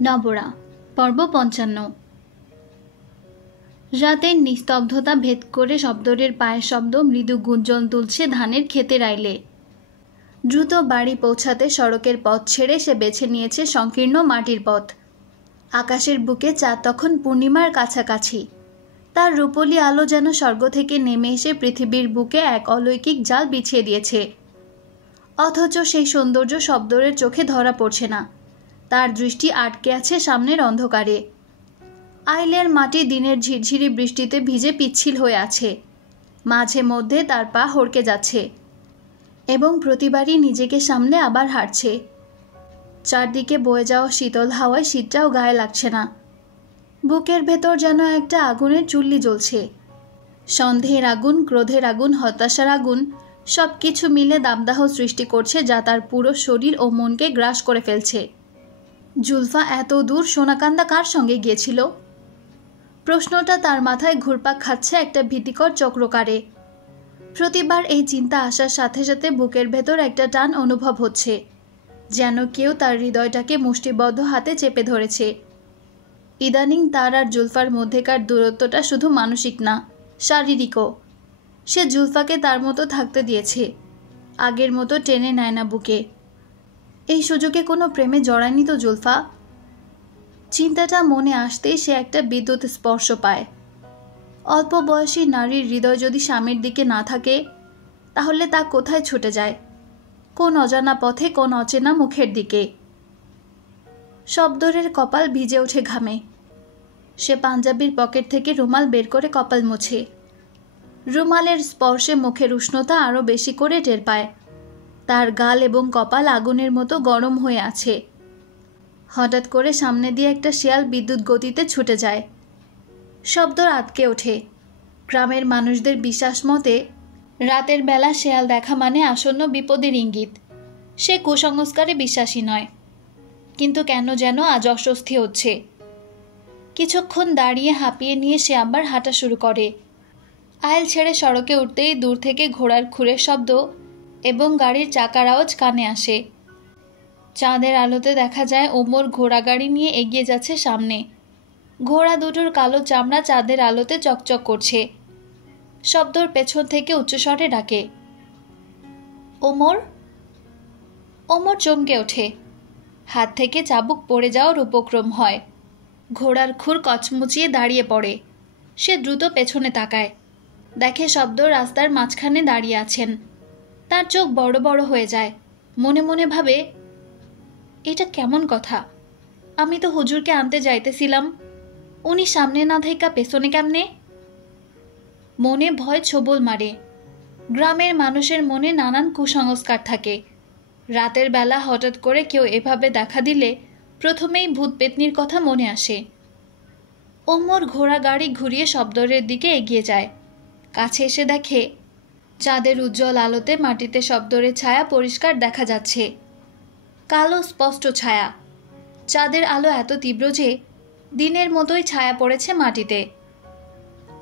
নবরা পর্ব ৫৫। রাতের নিস্তব্ধতা ভেদ করে শব্দরের পায়ের শব্দ মৃদু গুঞ্জন তুলছে ধানের ক্ষেতের আইলে। দ্রুত বাড়ি পৌঁছাতে সড়কের পথ ছেড়ে সে বেছে নিয়েছে সংকীর্ণ মাটির পথ। আকাশের বুকে চাঁদ তখন পূর্ণিমার কাছাকাছি। তার রূপলি আলো যেন স্বর্গ থেকে নেমে এসে পৃথিবীর বুকে এক অলৌকিক জাল বিছিয়ে দিয়েছে। অথচ সেই সৌন্দর্য শব্দরের চোখে ধরা পড়ছে না। তার দৃষ্টি আটকে আছে সামনের অন্ধকারে। আইলের মাটি দিনের ঝিরঝিরি বৃষ্টিতে ভিজে পিচ্ছিল হয়ে আছে। মাঝে মধ্যে তার পা হড়কে যাচ্ছে এবং প্রতিবারই নিজেকে সামলে আবার হাঁটছে। চারদিকে বয়ে যাওয়া শীতল হাওয়ায় শীতটাও গায়ে লাগছে না। বুকের ভেতর যেন একটা আগুনের চুল্লি জ্বলছে। সন্দেহের আগুন, ক্রোধের আগুন, হতাশার আগুন, সব কিছু মিলে দাবদাহ সৃষ্টি করছে যা তার পুরো শরীর ও মনকে গ্রাস করে ফেলছে। জুলফা এত দূর সোনাকান্দা কার সঙ্গে গিয়েছিল? প্রশ্নটা তার মাথায় ঘুরপাক খাচ্ছে একটা ভীতিকর চক্রকারে। প্রতিবার এই চিন্তা আসার সাথে সাথে বুকের ভেতর একটা টান অনুভব হচ্ছে, যেন কেউ তার হৃদয়টাকে মুষ্টিবদ্ধ হাতে চেপে ধরেছে। ইদানিং তার আর জুলফার মধ্যেকার দূরত্বটা শুধু মানসিক না, শারীরিকও। সে জুলফাকে তার মতো থাকতে দিয়েছে, আগের মতো টেনে নেয় না বুকে। এই সুযোগে কোনো প্রেমে জড়ায়নি তো জুলফা? চিন্তাটা মনে আসতেই সে একটা বিদ্যুৎ স্পর্শ পায়। অল্প বয়সী নারীর হৃদয় যদি স্বামীর দিকে না থাকে, তাহলে তা কোথায় ছুটে যায়? কোন অজানা পথে, কোন অচেনা মুখের দিকে। শব্দরের কপাল ভিজে ওঠে ঘামে। সে পাঞ্জাবির পকেট থেকে রুমাল বের করে কপাল মোছে। রুমালের স্পর্শে মুখের উষ্ণতা আরও বেশি করে টের পায়। তার গাল এবং কপাল আগুনের মতো গরম হয়ে আছে। হঠাৎ করে সামনে দিয়ে একটা শেয়াল বিদ্যুৎ গতিতে ছুটে যায়। শব্দ আটকে ওঠে। গ্রামের মানুষদের বিশ্বাস মতে রাতের বেলা শেয়াল দেখা মানে আসন্ন বিপদের ইঙ্গিত। সে কুসংস্কারে বিশ্বাসী নয়, কিন্তু কেন যেন আজ অস্বস্তি হচ্ছে। কিছুক্ষণ দাঁড়িয়ে হাঁপিয়ে নিয়ে সে আবার হাঁটা শুরু করে। আইল ছেড়ে সড়কে উঠতেই দূর থেকে ঘোড়ার খুরের শব্দ এবং গাড়ির চাকার আওয়াজ কানে আসে। চাঁদের আলোতে দেখা যায় ওমর ঘোড়া গাড়ি নিয়ে এগিয়ে যাচ্ছে সামনে। ঘোড়া দুটোর কালো চামড়া চাঁদের আলোতে চকচক করছে। শব্দর পেছন থেকে উচ্চস্বরে ডাকে, ওমর। ওমর চমকে ওঠে। হাত থেকে চাবুক পড়ে যাওয়ার উপক্রম হয়। ঘোড়ার খুর কচমুচিয়ে দাঁড়িয়ে পড়ে। সে দ্রুত পেছনে তাকায়। দেখে শব্দ রাস্তার মাঝখানে দাঁড়িয়ে আছেন। তার চোখ বড় বড় হয়ে যায়। মনে মনে ভাবে, এটা কেমন কথা? আমি তো হুজুরকে আনতে যাইতেছিলাম, উনি সামনে না থাইকা পেছনে কেমনে? মনে ভয় ছোবল মারে। গ্রামের মানুষের মনে নানান কুসংস্কার থাকে। রাতের বেলা হঠাৎ করে কেউ এভাবে দেখা দিলে প্রথমেই ভূত পেতনির কথা মনে আসে। ওমর ঘোড়া গাড়ি ঘুরিয়ে শব্দরের দিকে এগিয়ে যায়। কাছে এসে দেখে চাঁদের উজ্জ্বল আলোতে মাটিতে শব্দরের ছায়া পরিষ্কার দেখা যাচ্ছে। কালো স্পষ্ট ছায়া। চাঁদের আলো এত তীব্র যে দিনের মতোই ছায়া পড়েছে মাটিতে।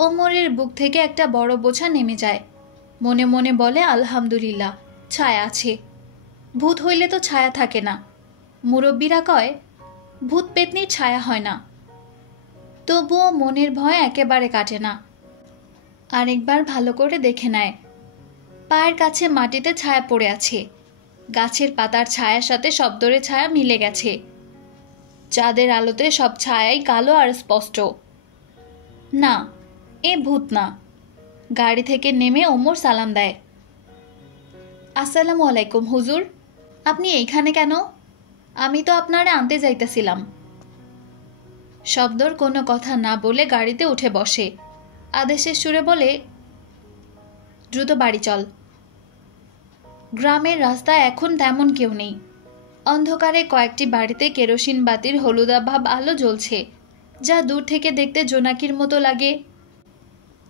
ওমরের বুক থেকে একটা বড় বোঝা নেমে যায়। মনে মনে বলে, আলহামদুলিল্লাহ, ছায়া আছে। ভূত হইলে তো ছায়া থাকে না। মুরব্বীরা কয় ভূত পেতনির ছায়া হয় না। তবুও মনের ভয় একেবারে কাটে না। আরেকবার ভালো করে দেখে নেয়। পায়ের কাছে মাটিতে ছায়া পড়ে আছে। গাছের পাতার ছায়ার সাথে শব্দরের ছায়া মিলে গেছে। চাঁদের আলোতে সব ছায়াই কালো আর স্পষ্ট। না, এ ভূত না। গাড়ি থেকে নেমে ওমর সালাম দেয়। আসসালামু আলাইকুম হুজুর, আপনি এইখানে কেন? আমি তো আপনারে আনতে যাইতেছিলাম। শব্দর কোনো কথা না বলে গাড়িতে উঠে বসে। আদেশের সুরে বলে, দ্রুত বাড়ি চল। গ্রামের রাস্তায় এখন তেমন কেউ নেই। অন্ধকারে কয়েকটি বাড়িতে কেরোসিন বাতির হলুদাভাব আলো জ্বলছে, যা দূর থেকে দেখতে জোনাকির মতো লাগে।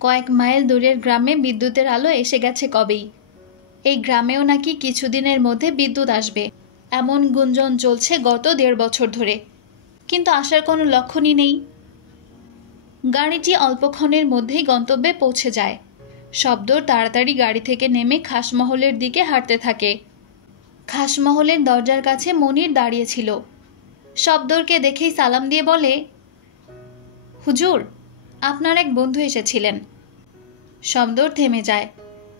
কয়েক মাইল দূরের গ্রামে বিদ্যুতের আলো এসে গেছে কবেই। এই গ্রামেও নাকি কিছুদিনের মধ্যে বিদ্যুৎ আসবে, এমন গুঞ্জন চলছে গত 1.5 বছর ধরে, কিন্তু আসার কোনো লক্ষণই নেই। গাড়িটি অল্পক্ষণের মধ্যেই গন্তব্যে পৌঁছে যায়। শব্দর তাড়াতাড়ি গাড়ি থেকে নেমে খাসমহলের দিকে হাঁটতে থাকে। খাসমহলের দরজার কাছে মনির দাঁড়িয়েছিল। শব্দরকে দেখেই সালাম দিয়ে বলে, হুজুর, আপনার এক বন্ধু এসেছিলেন। শব্দর থেমে যায়,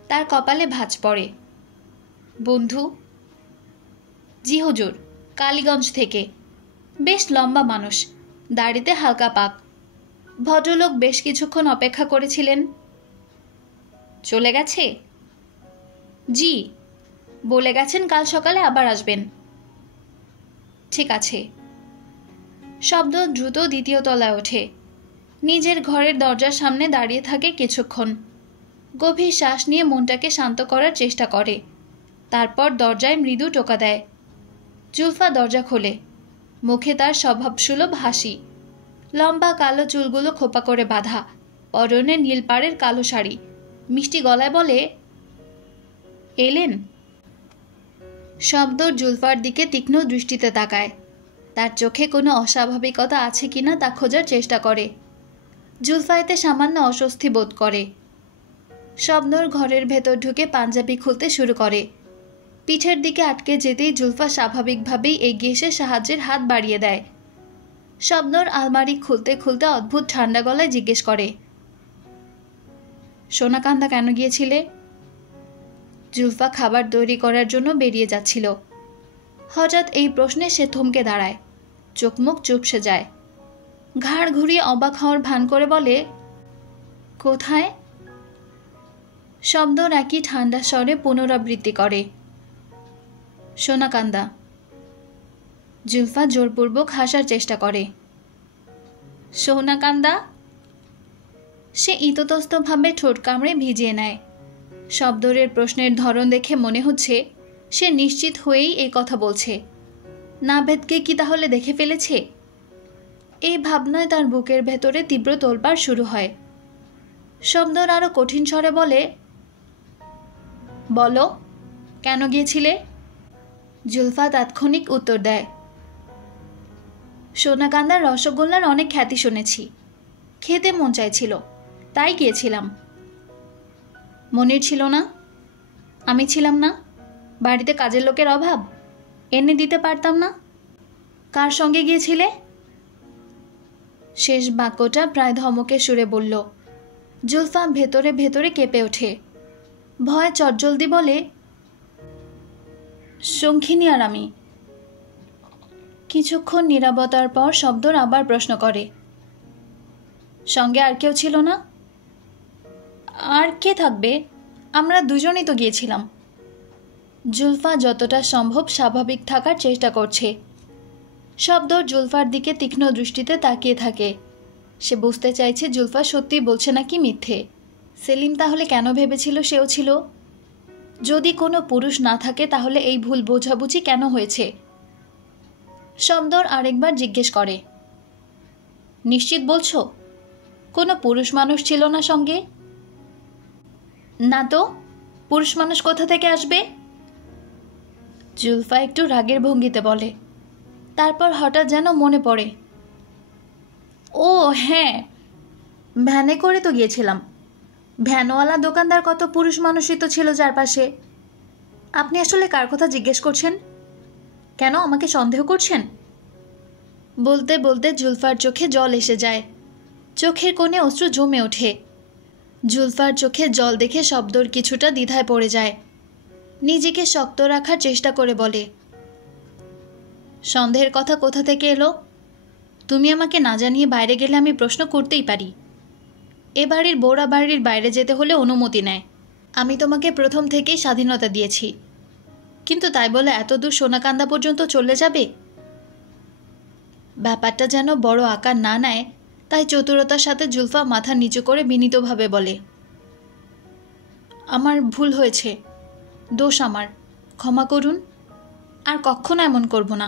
তার কপালে ভাঁজ পড়ে। বন্ধু? জি হুজুর, কালীগঞ্জ থেকে। বেশ লম্বা মানুষ, দাড়িতে হালকা পাক। ভদ্রলোক বেশ কিছুক্ষণ অপেক্ষা করেছিলেন। চলে গেছে? জি, বলে গেছেন কাল সকালে আবার আসবেন। ঠিক আছে। শব্দ দ্রুত দ্বিতীয় তলায় ওঠে। নিজের ঘরের দরজার সামনে দাঁড়িয়ে থাকে কিছুক্ষণ। গভীর শ্বাস নিয়ে মনটাকে শান্ত করার চেষ্টা করে। তারপর দরজায় মৃদু টোকা দেয়। জুলফা দরজা খোলে। মুখে তার স্বভাবসুলভ হাসি। লম্বা কালো চুলগুলো খোপা করে বাঁধা, পরনে নীল পাড়ের কালো শাড়ি। মিষ্টি গলায় বলে, এলেন? শব্দ জুলফার দিকে তীক্ষ্ণ দৃষ্টিতে তাকায়। তার চোখে কোনো অস্বাভাবিকতা আছে কিনা তা খোঁজার চেষ্টা করে। জুলফা এতে সামান্য অস্বস্তি বোধ করে। শব্দর ঘরের ভেতর ঢুকে পাঞ্জাবি খুলতে শুরু করে। পিঠের দিকে আটকে যেতেই জুলফা স্বাভাবিকভাবেই এগিয়ে এসে সাহায্যের হাত বাড়িয়ে দেয়। শব্দর আলমারি খুলতে খুলতে অদ্ভুত ঠান্ডা গলায় জিজ্ঞেস করে, সোনাকান্দা কেন গিয়েছিলে? জুলফা খাবার তৈরি করার জন্য বেরিয়ে যাচ্ছিল। হঠাৎ এই প্রশ্নে সে থমকে দাঁড়ায়। চোখ মুখ চুপসে যায়। ঘাড় ঘুরিয়ে অবাক হওয়ার ভান করে বলে, কোথায়? শব্দর একই ঠান্ডা স্বরে পুনরাবৃত্তি করে, সোনাকান্দা। জুলফা জোরপূর্বক হাসার চেষ্টা করে। সোনাকান্দা? সে ইতস্ততভাবে ঠোঁট কামড়ে ভিজিয়ে নেয়। শব্দরের প্রশ্নের ধরন দেখে মনে হচ্ছে সে নিশ্চিত হয়েই এই কথা বলছে। নাভেদকে কি তাহলে দেখে ফেলেছে? এই ভাবনায় তার বুকের ভেতরে তীব্র তোলপাড় শুরু হয়। শব্দর আরো কঠিন স্বরে বলে, বলো, কেন গিয়েছিলে? জুলফা তাৎক্ষণিক উত্তর দেয়, সোনাকান্দার রসগোল্লার অনেক খ্যাতি শুনেছি, খেতে মন চাইছিল, তাই গিয়েছিলাম। মনির ছিল না? আমি ছিলাম না? বাড়িতে কাজের লোকের অভাব, এনে দিতে পারতাম না? কার সঙ্গে গিয়েছিলে? শেষ বাক্যটা প্রায় ধমকে সুরে বলল। জুলফা ভেতরে ভেতরে কেঁপে ওঠে। ভয় চটজলদি বলে, শঙ্খিনী আর আমি। কিছুক্ষণ নীরবতার পর শব্দর আবার প্রশ্ন করে, সঙ্গে আর কেউ ছিল না? আর কে থাকবে, আমরা দুজনেই তো গিয়েছিলাম। জুলফা যতটা সম্ভব স্বাভাবিক থাকার চেষ্টা করছে। শব্দর জুলফার দিকে তীক্ষ্ণ দৃষ্টিতে তাকিয়ে থাকে। সে বুঝতে চাইছে জুলফা সত্যি বলছে নাকি মিথ্যে। সেলিম তাহলে কেন ভেবেছিল সেও ছিল? যদি কোনো পুরুষ না থাকে তাহলে এই ভুল বোঝাবুঝি কেন হয়েছে? শব্দর আরেকবার জিজ্ঞেস করে, নিশ্চিত বলছো কোনো পুরুষ মানুষ ছিল না সঙ্গে? না তো, পুরুষ মানুষ কোথা থেকে আসবে? জুলফা একটু রাগের ভঙ্গিতে বলে। তারপর হঠাৎ যেন মনে পড়ে, ও হ্যাঁ, ভ্যানে করে তো গিয়েছিলাম। ভ্যানওয়ালা দোকানদার কত পুরুষ মানুষই তো ছিল চারপাশে। আপনি আসলে কার কথা জিজ্ঞেস করছেন? কেন আমাকে সন্দেহ করছেন? বলতে বলতে জুলফার চোখে জল এসে যায়। চোখের কোণে অশ্রু জমে ওঠে। জুলফার চোখে জল দেখে শব্দর কিছুটা দ্বিধায় পড়ে যায়। নিজেকে শক্ত রাখার চেষ্টা করে বলে, সন্দেহের কথা কোথা থেকে এলো? তুমি আমাকে না জানিয়ে বাইরে গেলে আমি প্রশ্ন করতেই পারি। এ বাড়ির বউরা বাড়ির বাইরে যেতে হলে অনুমতি নেয়। আমি তোমাকে প্রথম থেকেই স্বাধীনতা দিয়েছি, কিন্তু তাই বলে এত দূর সোনাকান্দা পর্যন্ত চলে যাবে? ব্যাপারটা যেন বড় আকার না নেয়, তাই চতুরতার সাথে জুলফা মাথা নিচু করে বিনীতভাবে বলে, আমার ভুল হয়েছে, দোষ আমার, ক্ষমা করুন। আর কখনো এমন করব না।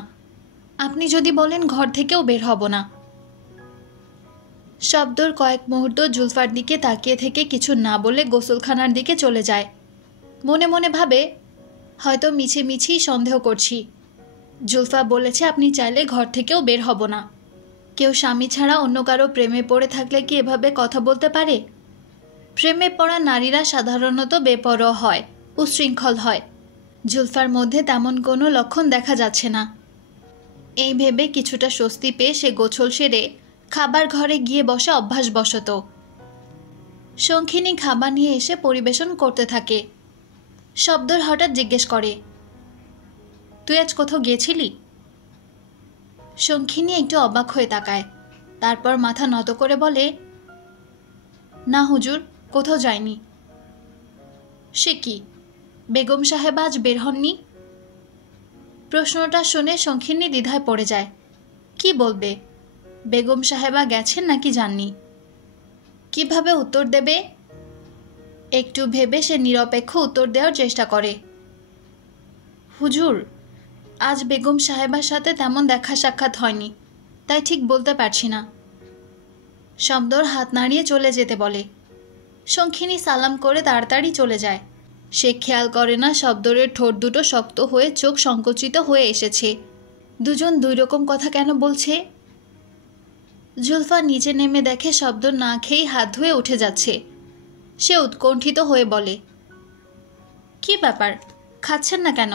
আপনি যদি বলেন ঘর থেকেও বের হব না। শব্দর কয়েক মুহূর্ত জুলফার দিকে তাকিয়ে থেকে কিছু না বলে গোসলখানার দিকে চলে যায়। মনে মনে ভাবে, হয়তো মিছে মিছেই সন্দেহ করছি। জুলফা বলেছে আপনি চাইলে ঘর থেকেও বের হব না। কেউ স্বামী ছাড়া অন্য কারো প্রেমে পড়ে থাকলে কি এভাবে কথা বলতে পারে? প্রেমে পড়া নারীরা সাধারণত বেপরোয়া হয়, উচ্ছৃঙ্খল হয়। জুলফার মধ্যে তেমন কোনো লক্ষণ দেখা যাচ্ছে না। এই ভেবে কিছুটা স্বস্তি পেয়ে সে গোছল সেরে খাবার ঘরে গিয়ে বসে অভ্যাসবশত। শঙ্খিনী খাবার নিয়ে এসে পরিবেশন করতে থাকে। শব্দর হঠাৎ জিজ্ঞেস করে, তুই আজ কোথাও গিয়েছিলি? শঙ্খিনী একটু অবাক হয়ে তাকায়, তারপর মাথা নত করে বলে, না হুজুর, কোথাও যায়নি। সে কি, বেগম সাহেব আজ বের হননি? প্রশ্নটা শুনে শঙ্খিনী দ্বিধায় পড়ে যায়। কি বলবে, বেগম সাহেবা গেছেন নাকি যাননি? কিভাবে উত্তর দেবে? একটু ভেবে সে নিরপেক্ষ উত্তর দেওয়ার চেষ্টা করে, হুজুর, আজ বেগম সাহেবার সাথে তেমন দেখা সাক্ষাৎ হয়নি, তাই ঠিক বলতে পারছি না। শব্দর হাত নাড়িয়ে চলে যেতে বলে। শঙ্খিনী সালাম করে তাড়াতাড়ি চলে যায়। সে খেয়াল করে না শব্দরের ঠোঁট দুটো শক্ত হয়ে চোখ সংকুচিত হয়ে এসেছে। দুজন দুই রকম কথা কেন বলছে? জুলফা নিচে নেমে দেখে শব্দর না খেয়েই হাত ধুয়ে উঠে যাচ্ছে। সে উৎকণ্ঠিত হয়ে বলে, কি ব্যাপার, খাচ্ছেন না কেন?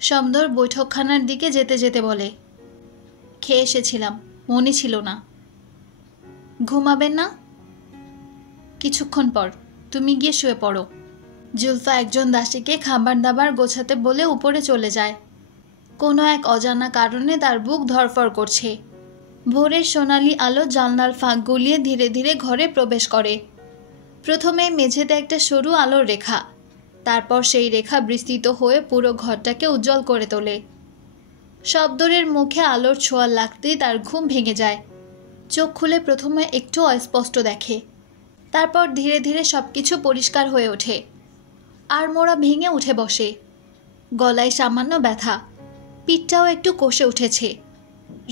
শব্দর বৈঠকখানার দিকে যেতে যেতে বলে, খেয়ে এসেছিলাম, মনে ছিল না। ঘুমাবেন না? কিছুক্ষণ পর, তুমি গিয়ে শুয়ে পড়ো। জুলফা একজন দাসীকে খাবার দাবার গোছাতে বলে উপরে চলে যায়। কোনো এক অজানা কারণে তার বুক ধড়ফড় করছে। ভোরের সোনালি আলো জানলার ফাঁক গলিয়ে ধীরে ধীরে ঘরে প্রবেশ করে। প্রথমে মেঝেতে একটা সরু আলোর রেখা, তারপর সেই রেখা বিস্তৃত হয়ে পুরো ঘরটাকে উজ্জ্বল করে তোলে। শব্দরের মুখে আলোর ছোঁয়া লাগতেই তার ঘুম ভেঙে যায়। চোখ খুলে প্রথমে একটু অস্পষ্ট দেখে, তারপর ধীরে ধীরে সবকিছু পরিষ্কার হয়ে ওঠে। আর মোড়া ভেঙে উঠে বসে। গলায় সামান্য ব্যথা, পিঠটাও একটু কষে উঠেছে।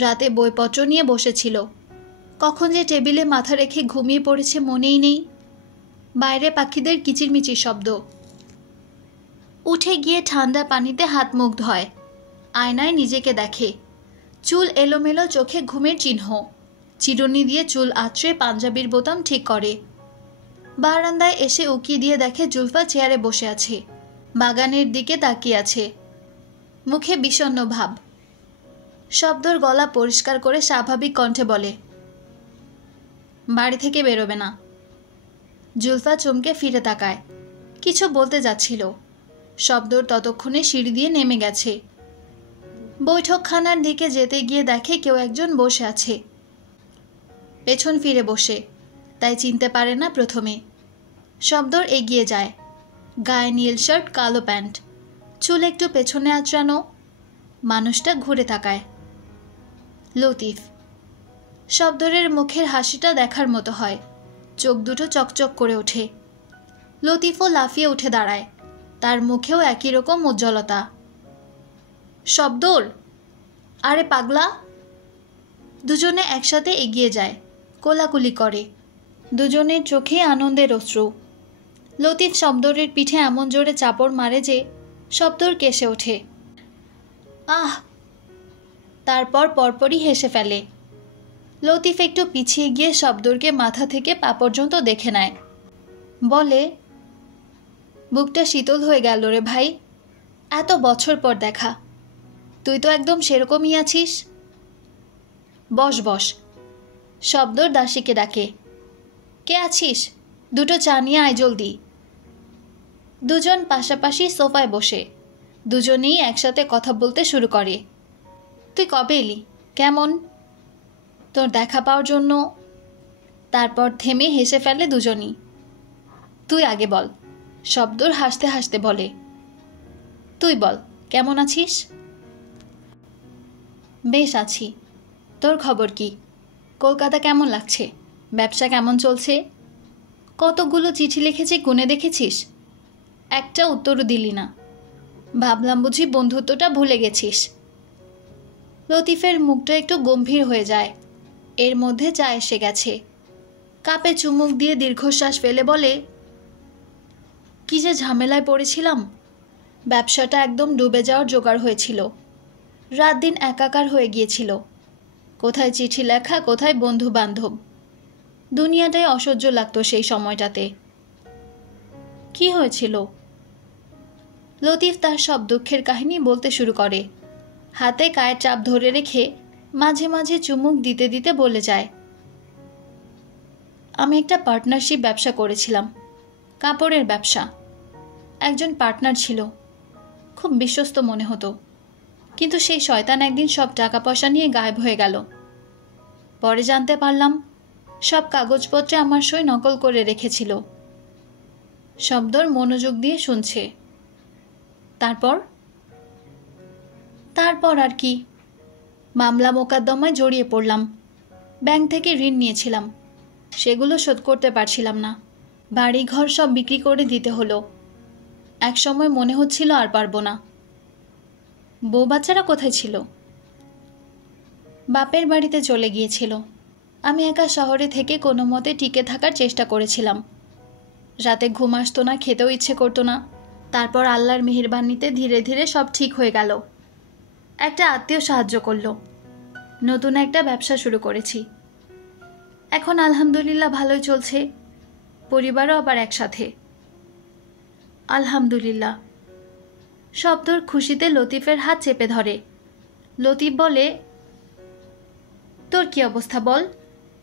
রাতে বইপত্র নিয়ে বসেছিল, কখন যে টেবিলে মাথা রেখে ঘুমিয়ে পড়েছে মনেই নেই। বাইরে পাখিদের কিচিরমিচির শব্দ। উঠে গিয়ে ঠান্ডা পানিতে হাত মুখ ধোয়। আয়নায় নিজেকে দেখে। চুল এলোমেলো, চোখে ঘুমের চিহ্ন। চিরুনি দিয়ে চুল আঁচড়ে পাঞ্জাবির বোতাম ঠিক করে। বারান্দায় এসে উকি দিয়ে দেখে জুলফা চেয়ারে বসে আছে, বাগানের দিকে তাকিয়ে আছে, মুখে বিষণ্ণ ভাব। শব্দর গলা পরিষ্কার করে স্বাভাবিক কণ্ঠে বলে, বাড়ি থেকে বেরোবে না। জুলফা চমকে ফিরে তাকায়। কিছু বলতে যাচ্ছিল, শব্দর ততক্ষণে সিঁড়ি দিয়ে নেমে গেছে। বৈঠকখানার দিকে যেতে গিয়ে দেখে কেউ একজন বসে আছে, পেছন ফিরে বসে, তাই চিনতে পারে না প্রথমে। শব্দর এগিয়ে যায়। গায়ে নীল শার্ট, কালো প্যান্ট, চুল একটু পেছনে আঁচড়ানো। মানুষটা ঘুরে তাকায়। লতিফ। শব্দরের মুখের হাসিটা দেখার মতো হয়, চোখ দুটো চকচক করে ওঠে। লতিফও লাফিয়ে উঠে দাঁড়ায়, তার মুখেও একই রকম উজ্জ্বলতা। শব্দর, আরে পাগলা। দুজনে একসাথে এগিয়ে যায়, কোলাকুলি করে। দুজনের চোখে আনন্দের অশ্রু। লতিফ শব্দরের পিঠে এমন জোরে চাপড় মারে যে শব্দর কেসে ওঠে। আহ! তারপর পরপরই হেসে ফেলে। লতিফ একটু পিছিয়ে গিয়ে শব্দরকে মাথা থেকে পা পর্যন্ত দেখে নেয়, বলে, বুকটা শীতল হয়ে গেল রে ভাই, এত বছর পর দেখা। তুই তো একদম সেরকমই আছিস। বস বস। শব্দর দাসীকে ডাকে। কে আছিস? দুটো চা নিয়ে আয় জলদি। দুজন পাশাপাশি সোফায় বসে, দুজনেই একসাথে কথা বলতে শুরু করে। তুই কবে এলি? কেমন? তোর দেখা পাওয়ার জন্য। তারপর থেমে হেসে ফেলে দুজনই। তুই আগে বল। শব্দর হাসতে হাসতে বলে, তুই বল, কেমন আছিস? বেশ আছি। তোর খবর কি? কলকাতা কেমন লাগছে? ব্যবসা কেমন চলছে? কতগুলো চিঠি লিখেছি গুনে দেখেছিস? একটা উত্তরও দিলি না। ভাবলাম বুঝি বন্ধুত্বটা ভুলে গেছিস। লতিফের মুখটা একটু গম্ভীর হয়ে যায়। এর মধ্যে চা এসে গেছে। কাপে চুমুক দিয়ে দীর্ঘশ্বাস ফেলে বলে, কি যে ঝামেলায় পড়েছিলাম। ব্যবসাটা একদম ডুবে যাওয়ার জোগাড় হয়েছিল। রাত দিন একাকার হয়ে গিয়েছিল। কোথায় চিঠি লেখা, কোথায় বন্ধু বান্ধব। দুনিয়াটাই অসহ্য লাগতো সেই সময়টাতে। কি হয়েছিল? লতিফ তার সব দুঃখের কাহিনী বলতে শুরু করে। হাতে গায়ের চাপ ধরে রেখে মাঝে মাঝে চুমুক দিতে দিতে বলে যায়, আমি একটা পার্টনারশিপ ব্যবসা করেছিলাম, কাপড়ের ব্যবসা। একজন পার্টনার ছিল, খুব বিশ্বস্ত মনে হতো, কিন্তু সেই শয়তান একদিন সব টাকা পয়সা নিয়ে গায়েব হয়ে গেল। পরে জানতে পারলাম সব কাগজপত্রে আমার সই নকল করে রেখেছিল। শব্দর মনোযোগ দিয়ে শুনছে। তারপর আর কি, মামলা মোকদ্দমায় জড়িয়ে পড়লাম। ব্যাংক থেকে ঋণ নিয়েছিলাম, সেগুলো শোধ করতে পারছিলাম না। বাড়ি ঘর সব বিক্রি করে দিতে হলো। এক সময় মনে হচ্ছিল আর পারবো না। বউ বাচ্চারা কোথায় ছিল? বাপের বাড়িতে চলে গিয়েছিল। আমি একা শহরে থেকে কোনো মতে টিকে থাকার চেষ্টা করেছিলাম। রাতে ঘুম আসতো না, খেতেও ইচ্ছে করতো না। তারপর আল্লাহর মেহেরবানিতে ধীরে ধীরে সব ঠিক হয়ে গেল। একটা আত্মীয় সাহায্য করলো, নতুন একটা ব্যবসা শুরু করেছি। এখন আলহামদুলিল্লাহ ভালোই চলছে, পরিবারও আবার একসাথে। আলহামদুলিল্লাহ। শব্দর খুশিতে লতিফের হাত চেপে ধরে। লতিফ বলে, তোর কি অবস্থা বল,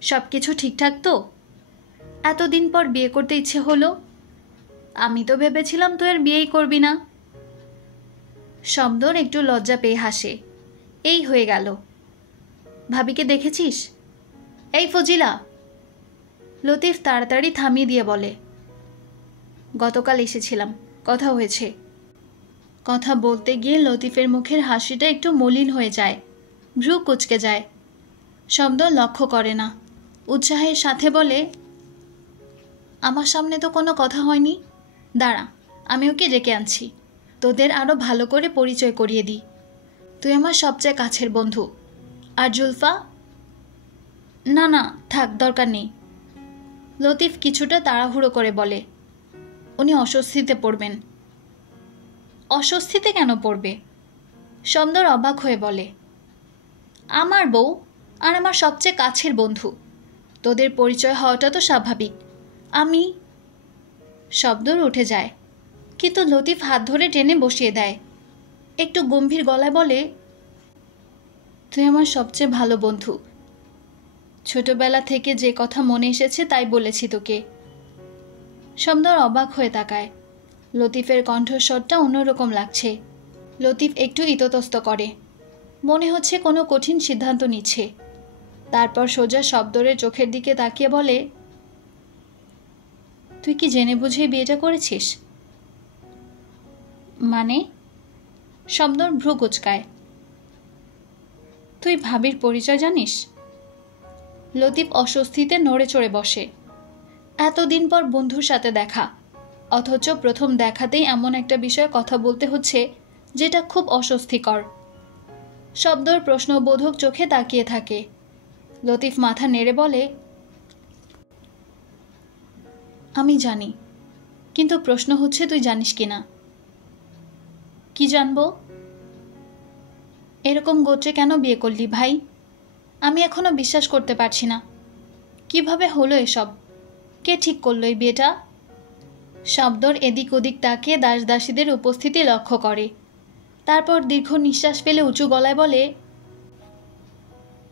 সব কিছু ঠিকঠাক তো? এতদিন পর বিয়ে করতে ইচ্ছে হলো? আমি তো ভেবেছিলাম তুই আর বিয়েই করবি না। শব্দর একটু লজ্জা পেয়ে হাসে। এই হয়ে গেল। ভাবিকে দেখেছিস? এই ফজিলা। লতিফ তাড়াতাড়ি থামিয়ে দিয়ে বলে, গতকাল এসেছিলাম, কথা হয়েছে। কথা বলতে গিয়ে লতিফের মুখের হাসিটা একটু মলিন হয়ে যায়, ভ্রু কুঁচকে যায়। শব্দ লক্ষ্য করে না, উৎসাহের সাথে বলে, আমার সামনে তো কোনো কথা হয়নি। দাঁড়া, আমি ওকে ডেকে আনছি, তোদের আরও ভালো করে পরিচয় করিয়ে দিই। তুই আমার সবচেয়ে কাছের বন্ধু। আর জুলফা? না না, থাক, দরকার নেই। লতিফ কিছুটা তাড়াহুড়ো করে বলে, উনি অস্বস্তিতে পড়বেন। অস্বস্তিতে কেন পড়বে? শব্দর অবাক হয়ে বলে, আমার বউ আর আমার সবচেয়ে কাছের বন্ধু, তোদের পরিচয় হওয়াটা তো স্বাভাবিক। আমি। শব্দর উঠে যায়, কিন্তু লতিফ হাত ধরে টেনে বসিয়ে দেয়। একটু গম্ভীর গলায় বলে, তুই আমার সবচেয়ে ভালো বন্ধু। ছোটবেলা থেকে যে কথা মনে এসেছে তাই বলেছি তোকে। শব্দর অবাক হয়ে তাকায়। লতিফের কণ্ঠস্বরটা অন্যরকম লাগছে। লতিফ একটু ইতস্তত করে, মনে হচ্ছে কোনো কঠিন সিদ্ধান্ত নিচ্ছে। তারপর সোজা শব্দরের চোখের দিকে তাকিয়ে বলে, তুই কি জেনে বুঝে বিয়েটা করেছিস? মানে? শব্দর ভ্রু কুঁচকায়। তুই ভাবির পরিচয় জানিস? লতিফ অস্বস্তিতে নড়ে চড়ে বসে। এতদিন পর বন্ধুর সাথে দেখা, অথচ প্রথম দেখাতেই এমন একটা বিষয়ে কথা বলতে হচ্ছে যেটা খুব অস্বস্তিকর। শব্দর প্রশ্নবোধক চোখে তাকিয়ে থাকে। লতিফ মাথা নেড়ে বলে, আমি জানি, কিন্তু প্রশ্ন হচ্ছে তুই জানিস কিনা। কি জানবো? এরকম গোত্রে কেন বিয়ে করলি ভাই? আমি এখনো বিশ্বাস করতে পারছি না। কিভাবে হলো এসব? কে ঠিক করলো এই বিয়েটা? শব্দর এদিক ওদিক তাকিয়ে দাস দাসীদের উপস্থিতি লক্ষ্য করে। তারপর দীর্ঘ নিঃশ্বাস ফেলে উঁচু গলায় বলে,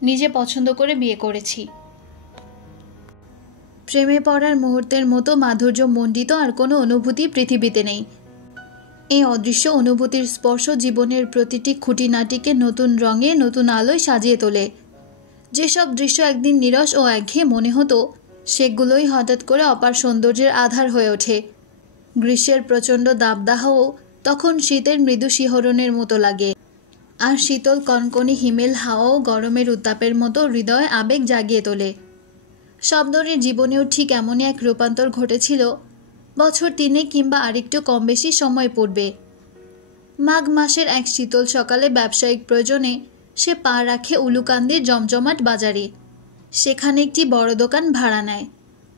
নিজে পছন্দ করে বিয়ে করেছি। প্রেমে পড়ার মুহূর্তের মতো মাধুর্যমণ্ডিত আর কোনো অনুভূতি পৃথিবীতে নেই। এই অদৃশ্য অনুভূতির স্পর্শ জীবনের প্রতিটি খুঁটিনাটিকে নতুন রঙে, নতুন আলোয় সাজিয়ে তোলে। যেসব দৃশ্য একদিন নিরস ও একঘেয়ে মনে হতো, সেগুলোই হঠাৎ করে অপার সৌন্দর্যের আধার হয়ে ওঠে। গ্রীষ্মের প্রচণ্ড দাবদাহও তখন শীতের মৃদু শিহরণের মতো লাগে, আর শীতল কনকনি হিমেল হাওয়াও গরমের উত্তাপের মতো হৃদয়ে আবেগ জাগিয়ে তোলে। শব্দরের জীবনেও ঠিক এমনই এক রূপান্তর ঘটেছিল বছর 3 কিংবা আরেকটু কম বেশি সময় পূর্বে। মাঘ মাসের এক শীতল সকালে ব্যবসায়িক প্রয়োজনে সে পা রাখে উলুকান্দির জমজমাট বাজারে। সেখানে একটি বড় দোকান ভাড়া নেয়।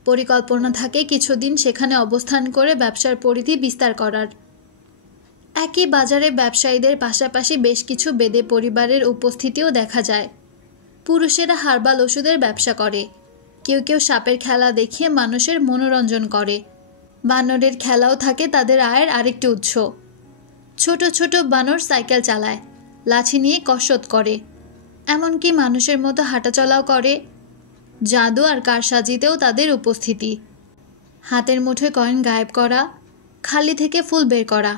পরিকল্পনা থাকে কিছুদিন সেখানে অবস্থান করে ব্যবসার পরিধি বিস্তার করার। একই বাজারে ব্যবসায়ীদের পাশাপাশি বেশ কিছু বেদে পরিবারের উপস্থিতিও দেখা যায়। পুরুষেরা হার্বাল ওষুধের ব্যবসা করে, কেউ কেউ সাপের খেলা দেখিয়ে মানুষের মনোরঞ্জন করে। বানরের খেলাও থাকে তাদের আয়ের আরেকটি উৎস। ছোট ছোট বানর সাইকেল চালায়, লাঠি নিয়ে কসরত করে, এমনকি মানুষের মতো হাঁটাচলাও করে। জাদু আর কারসাজিতেও তাদের উপস্থিতি। হাতের মুঠোয় কয়েন গায়েব করা, খালি থেকে ফুল বের করা,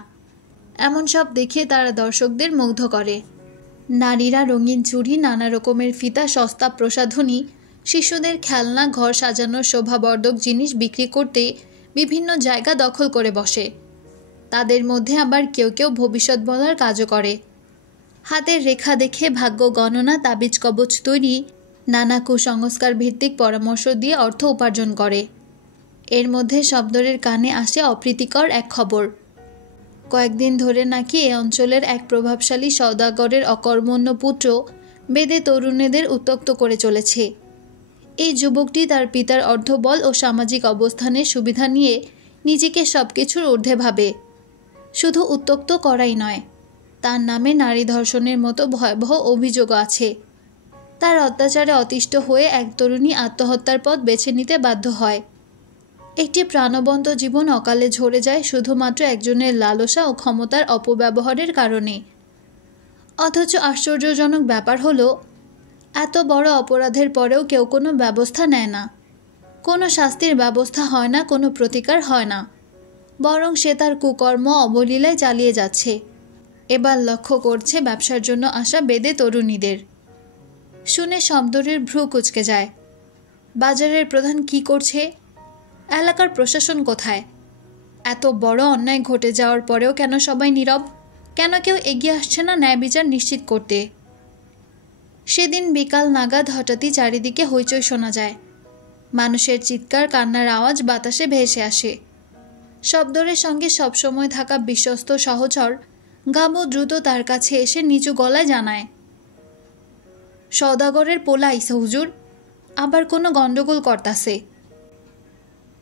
এমন সব দেখে তারা দর্শকদের মুগ্ধ করে। নারীরা রঙিন চুড়ি, নানা রকমের ফিতা, সস্তা প্রসাধনী, শিশুদের খেলনা, ঘর সাজানোর শোভাবর্ধক জিনিস বিক্রি করতে বিভিন্ন জায়গা দখল করে বসে। তাদের মধ্যে আবার কেউ কেউ ভবিষ্যৎ বলার কাজও করে। হাতের রেখা দেখে ভাগ্য গণনা, তাবিজ কবচ তৈরি, নানা কুসংস্কার ভিত্তিক পরামর্শ দিয়ে অর্থ উপার্জন করে। এর মধ্যে শব্দরের কানে আসে অপ্রীতিকর এক খবর। কয়েকদিন ধরে নাকি এ অঞ্চলের এক প্রভাবশালী সওদাগরের অকর্মণ্য পুত্র বেদে তরুণীদের উত্ত্যক্ত করে চলেছে। এই যুবকটি তার পিতার অর্ধবল ও সামাজিক অবস্থানের সুবিধা নিয়ে নিজেকে সবকিছুর ঊর্ধ্বে ভাবে। শুধু উত্ত্যক্ত করাই নয়, তার নামে নারী ধর্ষণের মতো ভয়াবহ অভিযোগও আছে। তার অত্যাচারে অতিষ্ঠ হয়ে এক তরুণী আত্মহত্যার পথ বেছে নিতে বাধ্য হয়। একটি প্রাণবন্ত জীবন অকালে ঝরে যায় শুধুমাত্র একজনের লালসা ও ক্ষমতার অপব্যবহারের কারণে। অথচ আশ্চর্যজনক ব্যাপার হলো, এত বড় অপরাধের পরেও কেউ কোনো ব্যবস্থা নেয় না, কোনো শাস্তির ব্যবস্থা হয় না, কোনো প্রতিকার হয় না। বরং সে তার কুকর্ম অবলীলায় চালিয়ে যাচ্ছে। এবার লক্ষ্য করছে ব্যবসার জন্য আসা বেদে তরুণীদের। শুনে শব্দরের ভ্রু কুঁচকে যায়। বাজারের প্রধান কি করছে? এলাকার প্রশাসন কোথায়? এত বড় অন্যায় ঘটে যাওয়ার পরেও কেন সবাই নীরব? কেন কেউ এগিয়ে আসছে না ন্যায় বিচার নিশ্চিত করতে? সেদিন বিকাল নাগাদ হঠাৎই চারিদিকে হইচই শোনা যায়। মানুষের চিৎকার, কান্নার আওয়াজ বাতাসে ভেসে আসে। শব্দরের সঙ্গে সবসময় থাকা বিশ্বস্ত সহচর গাবু দ্রুত তার কাছে এসে নিচু গলায় জানায়, সওদাগরের পোলা আইসা হুজুর, আবার কোনো গন্ডগোল করতাছে।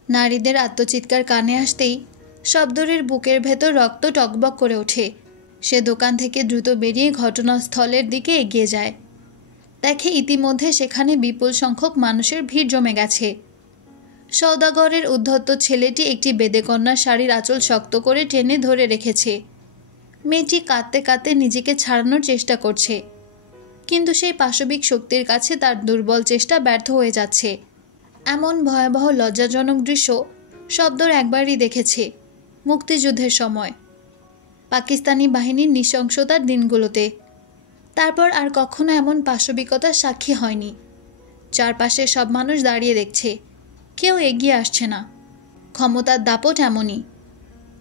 নারীদের আত্মচিৎকার কানে আসতেই শব্দরের বুকের ভেতর রক্ত টকবক করে ওঠে। সে দোকান থেকে দ্রুত বেরিয়ে ঘটনাস্থলের দিকে এগিয়ে যায়। দেখে ইতিমধ্যে সেখানে বিপুল সংখ্যক মানুষের ভিড় জমে গেছে। সওদাগরের উদ্ধত্ত ছেলেটি একটি বেদেকন্যার শাড়ির আঁচল শক্ত করে টেনে ধরে রেখেছে। মেয়েটি কাঁদতে কাঁদতে নিজেকে ছাড়ানোর চেষ্টা করছে, কিন্তু সেই পাশবিক শক্তির কাছে তার দুর্বল চেষ্টা ব্যর্থ হয়ে যাচ্ছে। এমন ভয়াবহ লজ্জাজনক দৃশ্য শব্দর একবারই দেখেছে, মুক্তিযুদ্ধের সময়, পাকিস্তানি বাহিনীর নৃশংসতার দিনগুলোতে। তারপর আর কখনো এমন পাশবিকতার সাক্ষী হয়নি। চারপাশে সব মানুষ দাঁড়িয়ে দেখছে, কেউ এগিয়ে আসছে না। ক্ষমতার দাপট এমনই।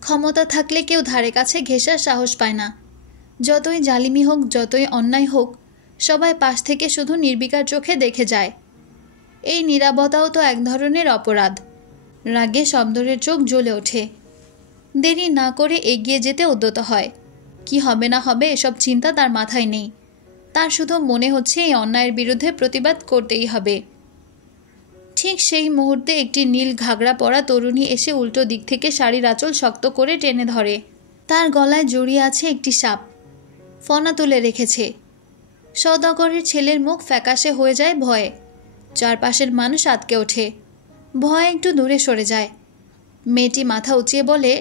ক্ষমতা থাকলে কেউ ধারে কাছে ঘেঁষার সাহস পায় না। যতই জালিমি হোক, যতই অন্যায় হোক, সবাই পাশ থেকে শুধু নির্বিকার চোখে দেখে যায়। এই নীরবতাও তো এক ধরনের অপরাধ। রাগে শব্দরের চোখ জ্বলে ওঠে। দেরি না করে এগিয়ে যেতে উদ্যত হয়। কি হবে না হবে এসব চিন্তা তার মাথায় নেই। তার শুধু মনে হচ্ছে এই অন্যায়ের বিরুদ্ধে প্রতিবাদ করতেই হবে। ঠিক সেই মুহূর্তে একটি নীল ঘাগরা পরা তরুণী এসে উল্টো দিক থেকে শাড়ির আঁচল শক্ত করে টেনে ধরে। তার গলায় জড়িয়ে আছে একটি সাপ, ফনা তুলে রেখেছে। সওদাগরের ছেলের মুখ ফ্যাকাশে হয়ে যায় ভয়ে। চারপাশের মানুষ আটকে ওঠে, ভয়ে একটু দূরে সরে যায়। মেয়েটি মাথা উঁচিয়ে বলে,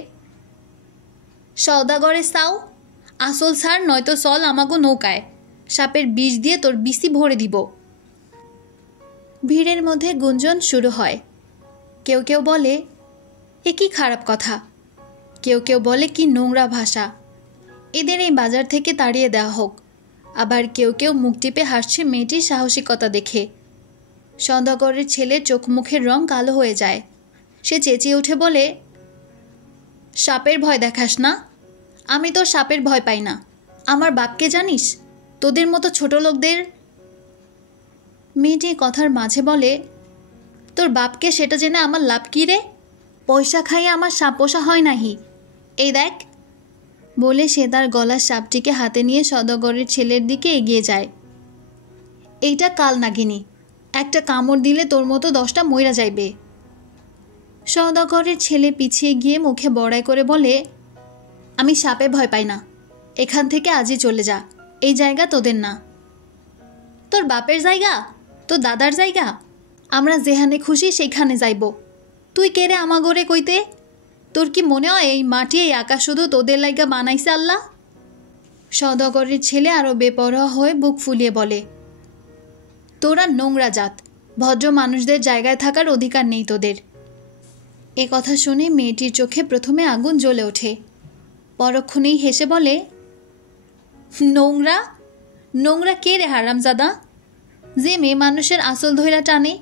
সওদাগরের সাও, আসল সার নয়তো চল আমাগো নৌকায়, সাপের বিষ দিয়ে তোর বিসি ভরে দিব। ভিড়ের মধ্যে গুঞ্জন শুরু হয়। কেউ কেউ বলে, এ কি খারাপ কথা। কেউ কেউ বলে, কি নোংরা ভাষা, এদের এই বাজার থেকে তাড়িয়ে দেওয়া হোক। আবার কেউ কেউ মুখ টিপে হাসছে মেয়েটির সাহসিকতা দেখে। সওদাগরের ছেলের চোখ মুখের রং কালো হয়ে যায়। সে চেঁচিয়ে উঠে বলে, সাপের ভয় দেখাস না? আমি তোর সাপের ভয় পাই না। আমার বাপকে জানিস? তোদের মতো ছোট লোকদের। মেয়েটি কথার মাঝে বলে, তোর বাপকে সেটা জেনে আমার লাভ কী রে? পয়সা খাইয়ে আমার সাপ পোষা হয় নাহি। এই দেখ। বলে সে তার গলার সাপটিকে হাতে নিয়ে সওদাগরের ছেলের দিকে এগিয়ে যায়। এইটা কাল নাগিনী, একটা কামড় দিলে তোর মতো 10টা মইরা যাইবে। সওদাগরের ছেলে পিছিয়ে গিয়ে মুখে বড়াই করে বলে, আমি সাপে ভয় পাই না। এখান থেকে আজই চলে যা, এই জায়গা তোদের না। তোর বাপের জায়গা? তোর দাদার জায়গা? আমরা যেখানে খুশি সেইখানে যাইব। তুই কেড়ে আমাগরে কইতে? তোর কি মনে হয় এই মাটি এই আকাশ শুধু তোদের লাইগা বানাইছে আল্লাহ? সওদাগরের ছেলে আরও বেপরোয়া হয়ে বুক ফুলিয়ে বলে, তোরা নোংরা জাত, ভদ্র মানুষদের জায়গায় থাকার অধিকার নেই তোদের। এ কথা শুনে মেয়েটির চোখে প্রথমে আগুন জ্বলে ওঠে, পরক্ষণেই হেসে বলে, নোংরা? নোংরা কে রে হারামজাদা? যে মেয়ে মানুষের আসল ধইরা টানে,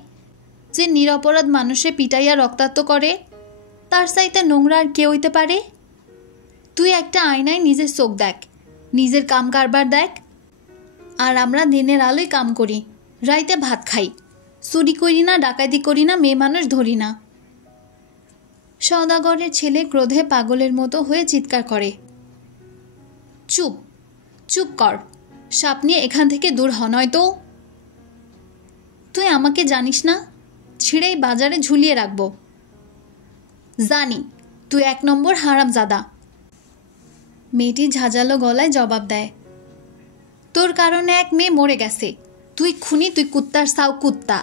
যে নিরপরাধ মানুষে পিটাইয়া রক্তাক্ত করে, তার চাইতে নোংরা আর কে হইতে পারে? তুই একটা আয়নায় নিজের চোখ দেখ, নিজের কাম কারবার দেখ। আর আমরা দিনের আলোয় কাম করি, রাইতে ভাত খাই, চুরি করি না, ডাকাতি করি না, মেয়ে মানুষ ধরি না। সওদাগরের ছেলে ক্রোধে পাগলের মতো হয়ে চিৎকার করে, চুপ, চুপ কর, সাপ নিয়ে এখান থেকে দূর হ, নয়তো। তুই আমাকে জানিস না? ছিঁড়েই বাজারে ঝুলিয়ে রাখবো। জানি, তুই 1 নম্বর হারামজাদা। মেয়েটি ঝাঁঝালো গলায় জবাব দেয়, তোর কারণে এক মেয়ে মরে গেছে, তুই খুনি, তুই কুত্তার সাও কুত্তা।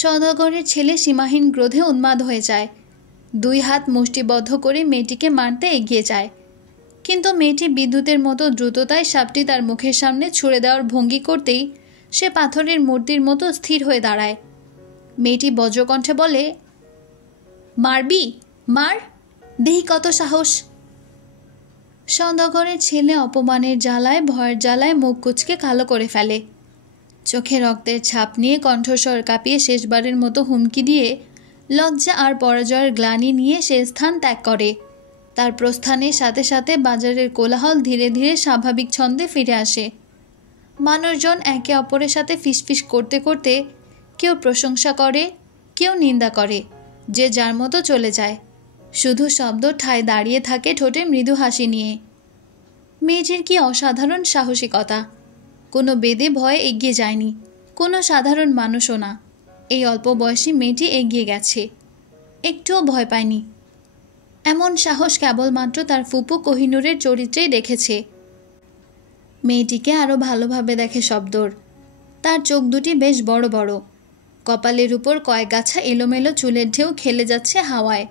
সওদাগরের ছেলে সীমাহীন ক্রোধে উন্মাদ হয়ে যায়, 2 হাত মুষ্টিবদ্ধ করে মেয়েটিকে মারতে এগিয়ে যায়, কিন্তু মেয়েটি বিদ্যুতের মতো দ্রুততায় সাপটি তার মুখের সামনে ছুঁড়ে দেওয়ার ভঙ্গি করতেই সে পাথরের মূর্তির মতো স্থির হয়ে দাঁড়ায়। মেয়েটি বজ্রকণ্ঠে বলে, মারবি? মার, দেহি কত সাহস। সওদাগরের ছেলে অপমানের জ্বালায়, ভয়ের জ্বালায় মুখ কুঁচকে কালো করে ফেলে। চোখে রক্তের ছাপ নিয়ে কণ্ঠস্বর কাঁপিয়ে শেষবারের মতো হুমকি দিয়ে লজ্জা আর পরাজয়ের গ্লানি নিয়ে সে স্থান ত্যাগ করে। তার প্রস্থানের সাথে সাথে বাজারের কোলাহল ধীরে ধীরে স্বাভাবিক ছন্দে ফিরে আসে। মানুষজন একে অপরের সাথে ফিসফিস করতে করতে কেউ প্রশংসা করে, কেউ নিন্দা করে, যে যার মতো চলে যায়। শুধু শব্দ ঠায় দাঁড়িয়ে থাকে ঠোঁটে মৃদু হাসি নিয়ে। মেয়েটির কি অসাধারণ সাহসিকতা! কোনো বেদে ভয়ে এগিয়ে যায়নি, কোনো সাধারণ মানুষও না। এই অল্প বয়সী মেয়েটি এগিয়ে গেছে, একটুও ভয় পায়নি। এমন সাহস কেবলমাত্র তার ফুপু কোহিনূরের চরিত্রেই দেখেছে। মেয়েটিকে আরও ভালোভাবে দেখে শব্দর। তার চোখ দুটি বেশ বড় বড়, কপালের উপর কয়েক গাছা এলোমেলো চুলের ঢেউ খেলে যাচ্ছে হাওয়ায়।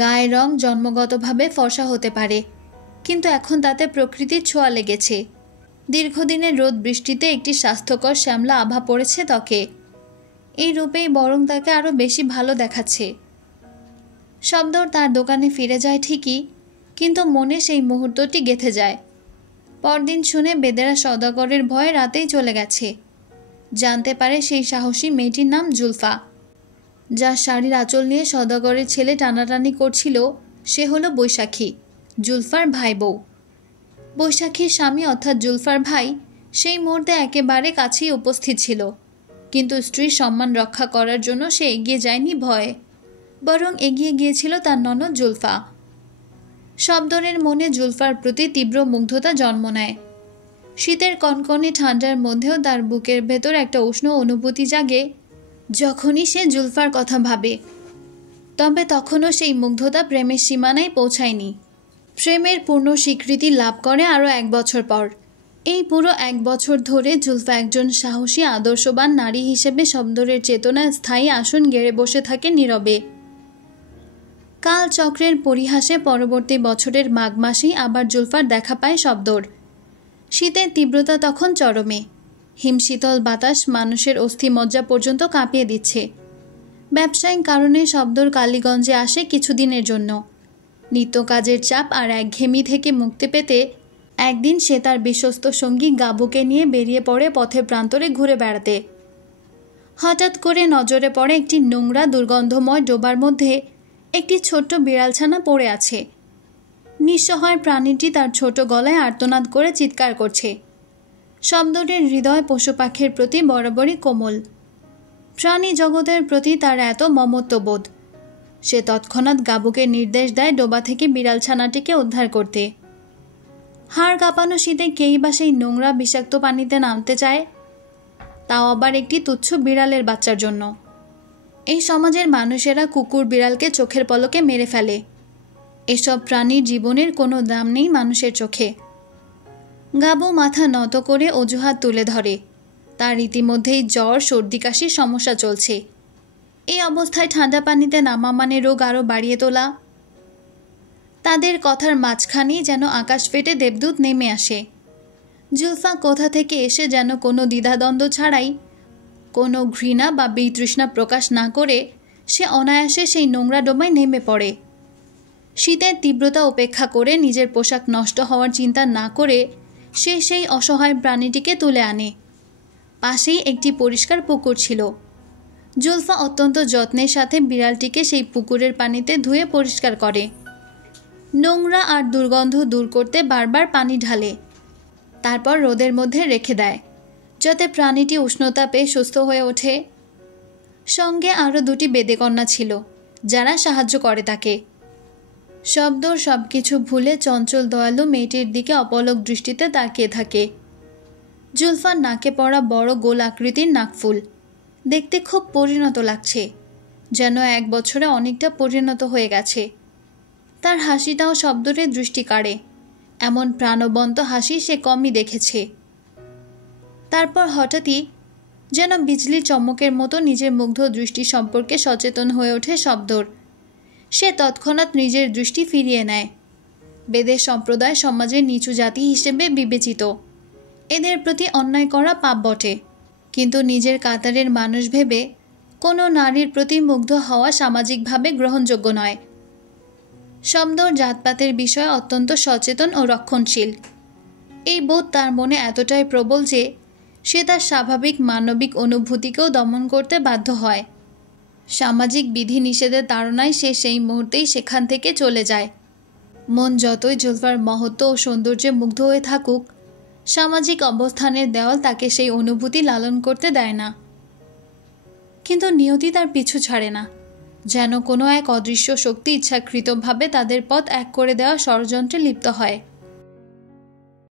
গায়ের রং জন্মগতভাবে ফর্সা হতে পারে, কিন্তু এখন তাতে প্রকৃতির ছোঁয়া লেগেছে। দীর্ঘদিনের রোদ বৃষ্টিতে একটি স্বাস্থ্যকর শ্যামলা আভা পড়েছে ত্বকে। এই রূপেই বরং তাকে আরও বেশি ভালো দেখাচ্ছে। শব্দর তার দোকানে ফিরে যায় ঠিকই, কিন্তু মনে সেই মুহূর্তটি গেঁথে যায়। পরদিন শুনে বেদেরা সওদাগরের ভয়ে রাতেই চলে গেছে। জানতে পারে সেই সাহসী মেয়েটির নাম জুলফা। যার শাড়ির আঁচল নিয়ে সওদাগরের ছেলে টানাটানি করছিল, সে হলো বৈশাখী, জুলফার ভাই বউ। বৈশাখীর স্বামী অর্থাৎ জুলফার ভাই সেই মুহূর্তে একেবারে কাছেই উপস্থিত ছিল, কিন্তু স্ত্রীর সম্মান রক্ষা করার জন্য সে এগিয়ে যায়নি ভয়ে, বরং এগিয়ে গিয়েছিল তার ননদ জুলফা। শব্দরের মনে জুলফার প্রতি তীব্র মুগ্ধতা জন্ম নেয়। শীতের কনকনে ঠান্ডার মধ্যেও তার বুকের ভেতর একটা উষ্ণ অনুভূতি জাগে যখনই সে জুলফার কথা ভাবে। তবে তখনও সেই মুগ্ধতা প্রেমের সীমানায় পৌঁছায়নি। প্রেমের পূর্ণ স্বীকৃতি লাভ করে আরও 1 বছর পর। এই পুরো 1 বছর ধরে জুলফা একজন সাহসী আদর্শবান নারী হিসেবে শব্দরের চেতনায় স্থায়ী আসন গেড়ে বসে থাকে নীরবে। কালচক্রের পরিহাসে পরবর্তী বছরের মাঘ মাসেই আবার জুলফার দেখা পায় শব্দর। শীতের তীব্রতা তখন চরমে। হিমশীতল বাতাস মানুষের অস্থিমজ্জা পর্যন্ত কাঁপিয়ে দিচ্ছে। ব্যবসায়িক কারণে শব্দর কালীগঞ্জে আসে কিছুদিনের জন্য। নিত্য কাজের চাপ আর একঘেয়েমি থেকে মুক্তি পেতে একদিন সে তার বিশ্বস্ত সঙ্গী গাবুকে নিয়ে বেরিয়ে পড়ে পথে প্রান্তরে ঘুরে বেড়াতে। হঠাৎ করে নজরে পড়ে একটি নোংরা দুর্গন্ধময় ডোবার মধ্যে একটি ছোট্ট বিড়ালছানা পড়ে আছে। নিঃসহায় প্রাণীটি তার ছোট গলায় আর্তনাদ করে চিৎকার করছে। শব্দটির হৃদয় পশু পাখির প্রতি বরাবরই কোমল। প্রাণী জগতের প্রতি তার এত মমত্ববোধ। সে তৎক্ষণাৎ গাবুকে নির্দেশ দেয় ডোবা থেকে বিড়ালছানাটিকে উদ্ধার করতে। হাড় কাঁপানো শীতে কেই বা সেই নোংরা বিষাক্ত পানিতে নামতে চায়, তাও আবার একটি তুচ্ছ বিড়ালের বাচ্চার জন্য। এই সমাজের মানুষেরা কুকুর বিড়ালকে চোখের পলকে মেরে ফেলে। এসব প্রাণীর জীবনের কোনো দাম নেই মানুষের চোখে। গাবু মাথা নত করে অজুহাত তুলে ধরে তার ইতিমধ্যেই জ্বর, সর্দি, কাশির সমস্যা চলছে। এই অবস্থায় ঠান্ডা পানিতে নামা মানে রোগ আরও বাড়িয়ে তোলা। তাদের কথার মাঝখানেই যেন আকাশ ফেটে দেবদূত নেমে আসে। জুলফা কোথা থেকে এসে যেন কোনো দ্বিধাদ্বন্দ্ব ছাড়াই, কোনো ঘৃণা বা বিতৃষ্ণা প্রকাশ না করে সে অনায়াসে সেই নোংরা ডোবায় নেমে পড়ে। শীতের তীব্রতা উপেক্ষা করে নিজের পোশাক নষ্ট হওয়ার চিন্তা না করে সে সেই অসহায় প্রাণীটিকে তুলে আনে। পাশেই একটি পরিষ্কার পুকুর ছিল। জুলফা অত্যন্ত যত্নের সাথে বিড়ালটিকে সেই পুকুরের পানিতে ধুয়ে পরিষ্কার করে। নোংরা আর দুর্গন্ধ দূর করতে বারবার পানি ঢালে, তারপর রোদের মধ্যে রেখে দেয় যাতে প্রাণীটি উষ্ণতা পেয়ে সুস্থ হয়ে ওঠে। সঙ্গে আরও 2টি বেদেকন্যা ছিল যারা সাহায্য করে তাকে। শব্দর সব কিছু ভুলে চঞ্চল দয়ালু মেয়েটির দিকে অপলক দৃষ্টিতে তাকিয়ে থাকে। জুলফার নাকে পড়া বড় গোল আকৃতির নাকফুল দেখতে খুব পরিণত লাগছে, যেন 1 বছরে অনেকটা পরিণত হয়ে গেছে। তার হাসিটাও শব্দরে দৃষ্টি কাড়ে, এমন প্রাণবন্ত হাসি সে কমই দেখেছে। তারপর হঠাৎই যেন বিজলির চমকের মতো নিজের মুগ্ধ দৃষ্টি সম্পর্কে সচেতন হয়ে ওঠে শব্দর। সে তৎক্ষণাৎ নিজের দৃষ্টি ফিরিয়ে নেয়। বেদের সম্প্রদায় সমাজের নিচু জাতি হিসেবে বিবেচিত, এদের প্রতি অন্যায় করা পাপ বটে, কিন্তু নিজের কাতারের মানুষ ভেবে কোনো নারীর প্রতি মুগ্ধ হওয়া সামাজিকভাবে গ্রহণযোগ্য নয়। শব্দর জাতপাতের বিষয়ে অত্যন্ত সচেতন ও রক্ষণশীল। এই বোধ তার মনে এতটাই প্রবল যে সে তার স্বাভাবিক মানবিক অনুভূতিকেও দমন করতে বাধ্য হয়। সামাজিক বিধিনিষেধের তাড়নায় সে সেই মুহূর্তেই সেখান থেকে চলে যায়। মন যতই জুলফার মহত্ব ও সৌন্দর্যে মুগ্ধ হয়ে থাকুক, সামাজিক অবস্থানের দেওয়াল তাকে সেই অনুভূতি লালন করতে দেয় না। কিন্তু নিয়তি তার পিছু ছাড়ে না, যেন কোনো এক অদৃশ্য শক্তি ইচ্ছাকৃতভাবে তাদের পথ এক করে দেওয়া ষড়যন্ত্রে লিপ্ত হয়।